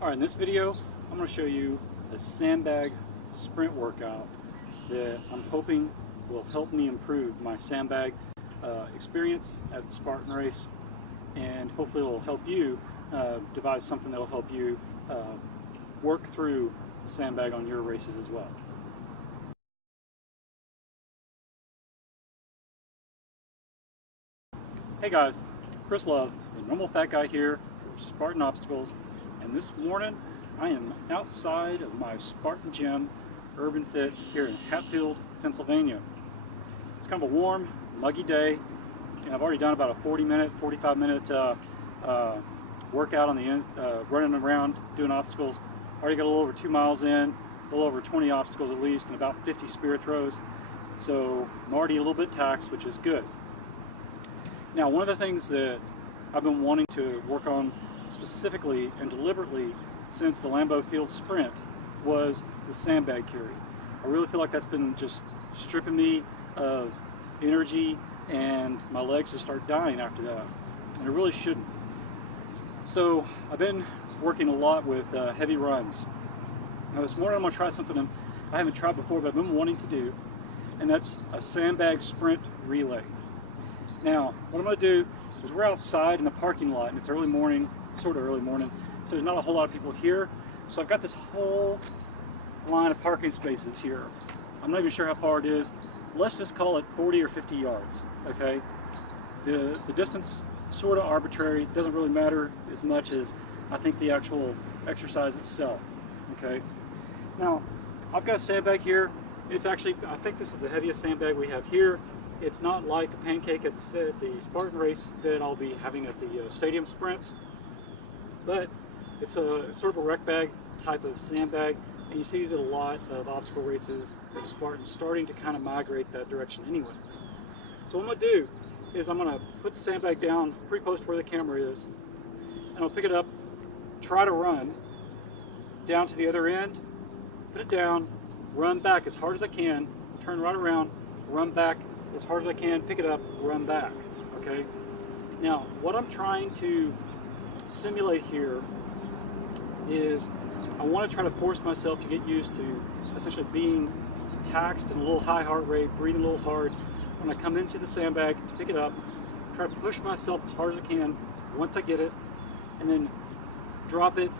Alright, in this video, I'm going to show you a sandbag sprint workout that I'm hoping will help me improve my sandbag experience at the Spartan race, and hopefully it will help you devise something that will help you work through the sandbag on your races as well. Hey guys, Chris Love, the normal fat guy here for Spartan Obstacles, and this morning I am outside of my Spartan gym, Urban Fit, here in Hatfield, Pennsylvania. It's kind of a warm, muggy day, and I've already done about a 45-minute workout on the end, running around doing obstacles. Already got a little over 2 miles in, a little over 20 obstacles at least, and about 50 spear throws. So I'm already a little bit taxed, which is good. Now, one of the things that I've been wanting to work on specifically and deliberately since the Lambeau Field Sprint was the sandbag carry. I really feel like that's been just stripping me of energy, and my legs just start dying after that, and it really shouldn't. So I've been working a lot with heavy runs. Now this morning I'm going to try something I haven't tried before, but I've been wanting to do, and that's a sandbag sprint relay. Now what I'm going to do is we're outside in the parking lot, and it's early morning, sort of early morning, so there's not a whole lot of people here. So I've got this whole line of parking spaces here. I'm not even sure how far it is. Let's just call it 40 or 50 yards, okay? The distance, sort of arbitrary, doesn't really matter as much as I think the actual exercise itself, okay? Now, I've got a sandbag here. It's actually, I think this is the heaviest sandbag we have here. It's not like the pancake at the Spartan race that I'll be having at the stadium sprints, but it's a sort of a rec bag type of sandbag, and you see these at a lot of obstacle races at Spartan, starting to kind of migrate that direction anyway. So what I'm going to do is I'm going to put the sandbag down pretty close to where the camera is, and I'll pick it up, try to run down to the other end, put it down, run back as hard as I can, turn right around, run back as hard as I can, pick it up, run back, okay? Now, what I'm trying to simulate here is I want to try to force myself to get used to essentially being taxed in a little high heart rate, breathing a little hard. When I come into the sandbag to pick it up, try to push myself as hard as I can once I get it, and then drop it,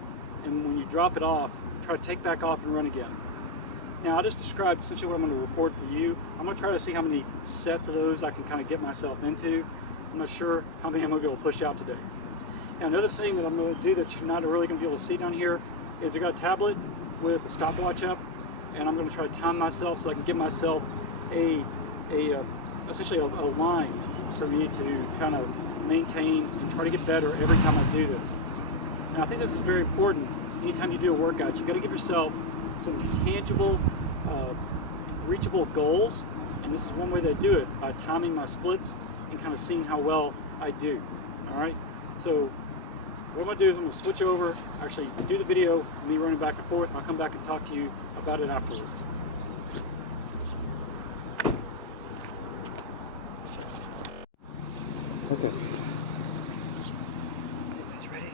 and when you drop it off, try to take back off and run again. Now I just described essentially what I'm going to record for you. I'm going to try to see how many sets of those I can kind of get myself into. I'm not sure how many I'm going to be able to push out today. Now another thing that I'm going to do that you're not really going to be able to see down here is I got a tablet with a stopwatch up, and I'm going to try to time myself so I can give myself essentially a line for me to kind of maintain and try to get better every time I do this. And I think this is very important. Anytime you do a workout, you got to give yourself some tangible, reachable goals, and this is one way that I do it, by timing my splits and kind of seeing how well I do. All right, so what I'm going to do is I'm going to switch over, actually do the video, me running back and forth, and I'll come back and talk to you about it afterwards. Okay. Let's get this ready.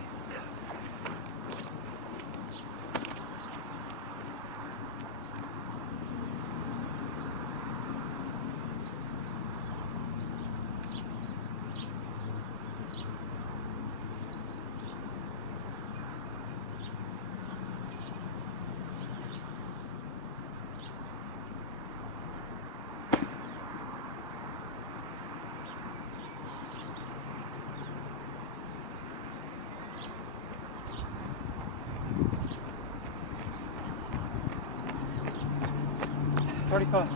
$35.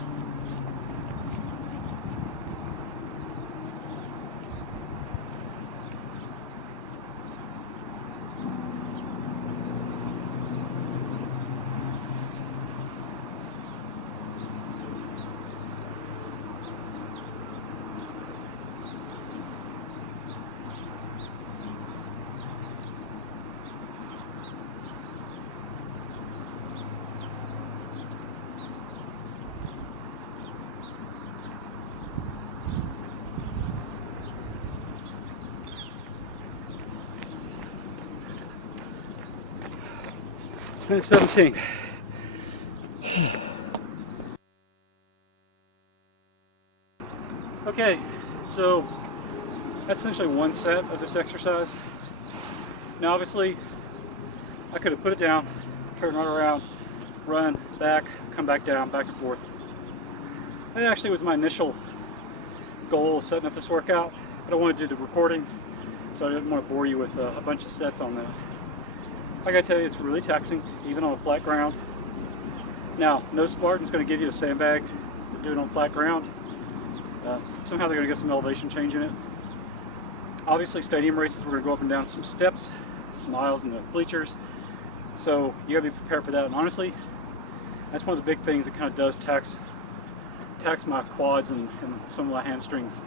Minute 17. Okay, so that's essentially one set of this exercise. Now obviously I could have put it down, turn right around, run back, come back down, back and forth. That actually was my initial goal of setting up this workout, but I wanted to do the recording, so I didn't want to bore you with a bunch of sets on that. I gotta tell you, it's really taxing, even on a flat ground. Now, no Spartan's going to give you a sandbag to do it on flat ground. Somehow they're going to get some elevation change in it. Obviously, stadium races, we're going to go up and down some steps, some aisles in the bleachers. So you got to be prepared for that. And honestly, that's one of the big things that kind of does tax my quads and some of my hamstrings.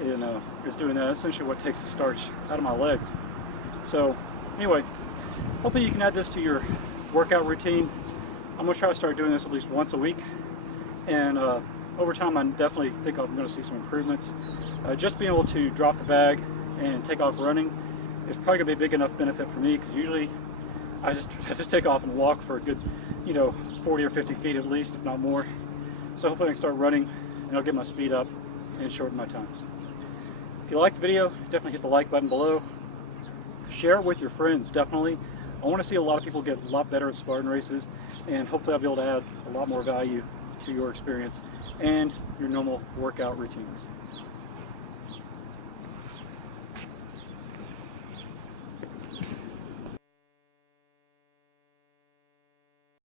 Is doing that. That's essentially what takes the starch out of my legs. So anyway, hopefully you can add this to your workout routine. I'm going to try to start doing this at least once a week, and over time I definitely think I'm going to see some improvements. Just being able to drop the bag and take off running is probably going to be a big enough benefit for me, because usually I just take off and walk for a good 40 or 50 feet at least, if not more. So hopefully I can start running and I'll get my speed up and shorten my times. If you liked the video, definitely hit the like button below. Share it with your friends, definitely. I want to see a lot of people get a lot better at Spartan races, and hopefully I'll be able to add a lot more value to your experience and your normal workout routines.